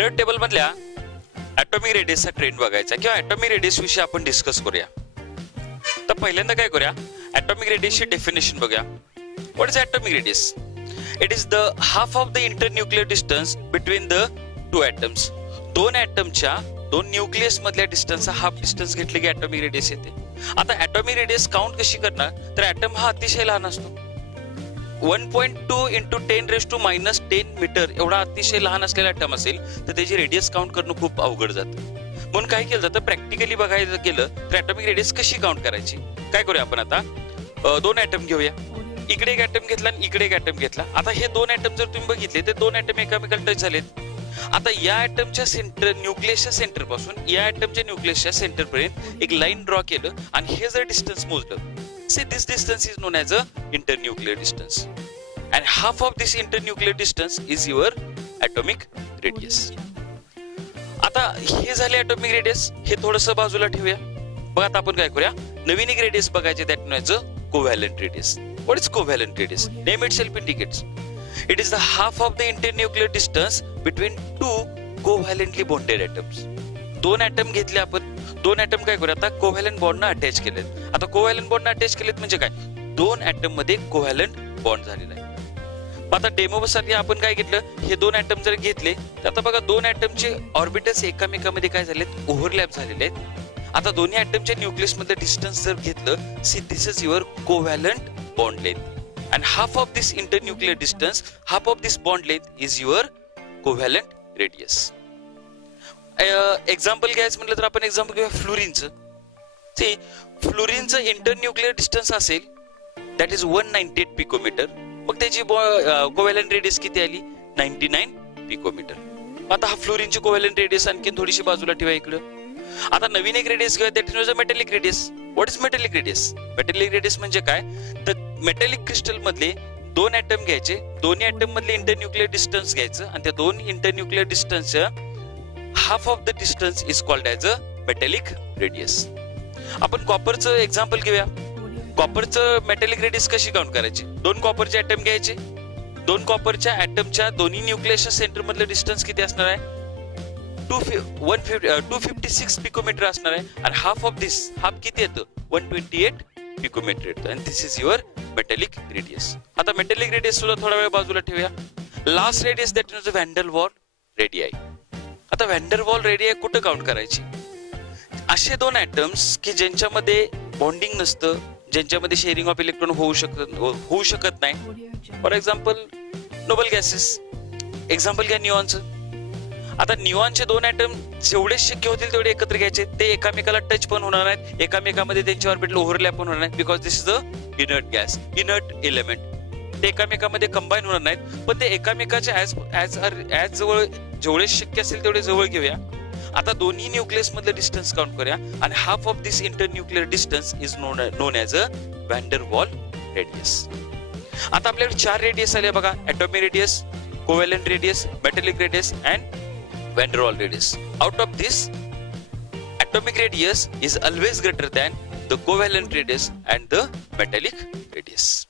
Period table मधल्या atomic रेडियसचा trend बघायचा किंवा ॲटॉमिक रेडियस विषयी आपण डिस्कस करूया. तर पहिल्यांदा काय करूया, ॲटॉमिक रेडियसची डेफिनेशन बघूया. What is atomic radius? It is the half of the internuclear distance between the two atoms. दोन ॲटमच्या दोन न्यूक्लियस मधल्या डिस्टन्सचा हाफ डिस्टन्स घेतले की ॲटॉमिक रेडियस येते. आता ॲटॉमिक रेडियस काउंट कशी करणार, तर ॲटम हा अतिशय लहान असतो. 1.2 इंटू 10⁻⁻10 मीटर एवढा अतिशय लहान असलेला ॲटम असेल तर त्याची रेडियस काउंट करणं खूप अवघड जातं. म्हणून काय केलं जातं, प्रॅक्टिकली बघायला गेलं तर ॲटॉमिक रेडियस कशी काउंट करायची. काय करूया आपण आता, दोन ॲटम घेऊया. इकडे एक ॲटम घेतला आणि इकडे एक ॲटम घेतला. आता हे दोन ॲटम जर तुम्ही बघितले तर दोन ॲटम एकमेकाला टच झालेत. आता या ॲटमच्या सेंटर, न्यूक्लियसच्या सेंटर पासून या ॲटमच्या न्यूक्लियसच्या सेंटर पर्यंत एक लाईन ड्रॉ केलं आणि हे जर distance मोजलं, say this distance is known as a internuclear distance and half of this internuclear distance is your atomic radius. आता हे झाले atomic radius, हे थोडंसं बाजूला ठेवूया. बघा आता आपण काय करूया, नवीन एक रेडियस बघायचे, that known as a covalent radius. What is covalent radius? Name itself indicates it is the half of the internuclear distance between two covalently bonded atoms. दोन ॲटम घेतले आपण, दोन ॲटम काय करूया आता, कोव्हॅलंट बॉन्डना अटॅच केलेत. आता कोव्हॅलंट बॉन्डना अटॅच केलेत म्हणजे काय, दोन ॲटम मध्ये कोव्हॅलंट बॉन्ड झालेला आहे. आता डेमोसाठी आपण काय घेतलं, हे दोन ॲटम जर घेतले तर आता बघा दोन ॲटमचे ऑर्बिटल्स एकामेकामध्ये काय झालेत, ओव्हरलॅप झालेले आहेत. आता दोन्ही ॲटमच्या न्यूक्लियस मधलं डिस्टन्स जर घेतलं, see this is your covalent bond length and half of this internuclear distance, half of this bond length is your covalent radius. Example घ्यायचं म्हटलं तर आपण एक्झाम्पल घेऊया फ्लोरीनचं. ते फ्लोरीनचं इंटरन्यूक्लियर डिस्टन्स असेल दॅट इज 198 पिकोमीटर. मग त्याची कोव्हॅलंट रेडियस किती आली, 99 पिकोमीटर. आता हा फ्लोरीनची कोव्हॅलंट रेडियस आणखी थोडीशी बाजूला ठेवा इकडं. आता नवीन एक रेडियस घेऊया, that is metallic radius. What is metallic radius? Metallic radius म्हणजे काय, तर मेटॅलिक क्रिस्टल मधले दोन ॲटम घ्यायचे, दोन्ही ॲटम मधले इंटरन्यूक्लियर डिस्टन्स घ्यायचं आणि त्या दोन internuclear डिस्टन्सच्या half of the distance is called as a metallic radius. आपण कॉपरचं एक्झाम्पल घेऊया. कॉपरचं मेटॅलिक रेडियस कशी काउंट करायची, दोन कॉपरचे ॲटम घ्यायचे, दोन कॉपरच्या ॲटमच्या दोन्ही न्यूक्लियसच्या सेंटर मधलं डिस्टन्स किती असणार आहे, 256 पिकोमीटर असणार आहे. आणि हाफ ऑफ दिस, हाफ किती येतं, 128 पिकोमीटर येतं. आणि this is your metallic radius. आता मेटॅलिक रेडियस सुद्धा थोडा वेळ बाजूला ठेवूया. Last radius that is van der Waal radii. आता व्हॅन डर वॉल रेडियाई कुठं काउंट करायची, असे दोन ॲटम्स की ज्यांच्यामध्ये बॉन्डिंग नसतं, ज्यांच्यामध्ये शेअरिंग ऑफ इलेक्ट्रॉन होऊ शकत नाही. For example noble gases, example घ्या निऑनचं. आता निऑनचे दोन ॲटम जेवढे शक्य होतील तेवढे एकत्र घ्यायचे. ते एकामेकाला टच पण होणार नाहीत, एकामेकामध्ये त्यांचे ऑर्बिटल ओव्हरलॅप पण होणार नाहीत, because this is a inert gas, inert element. ते एकामेकामध्ये कंबाईन होणार नाहीत, पण ते एकामेकाच्या ॲज जवळ जेवढे शक्य असेल तेवढे जवळ घेऊया. आता दोन्ही न्यूक्लियस मधलं डिस्टन्स काउंट करूया आणि half of this internuclear distance is known as a van der Waal radius. आता आपल्याकडे चार रेडियस आले बघा, atomic radius, covalent radius, metallic radius and van der Waal radius. Out of this atomic radius is always greater than the covalent radius and the metallic radius.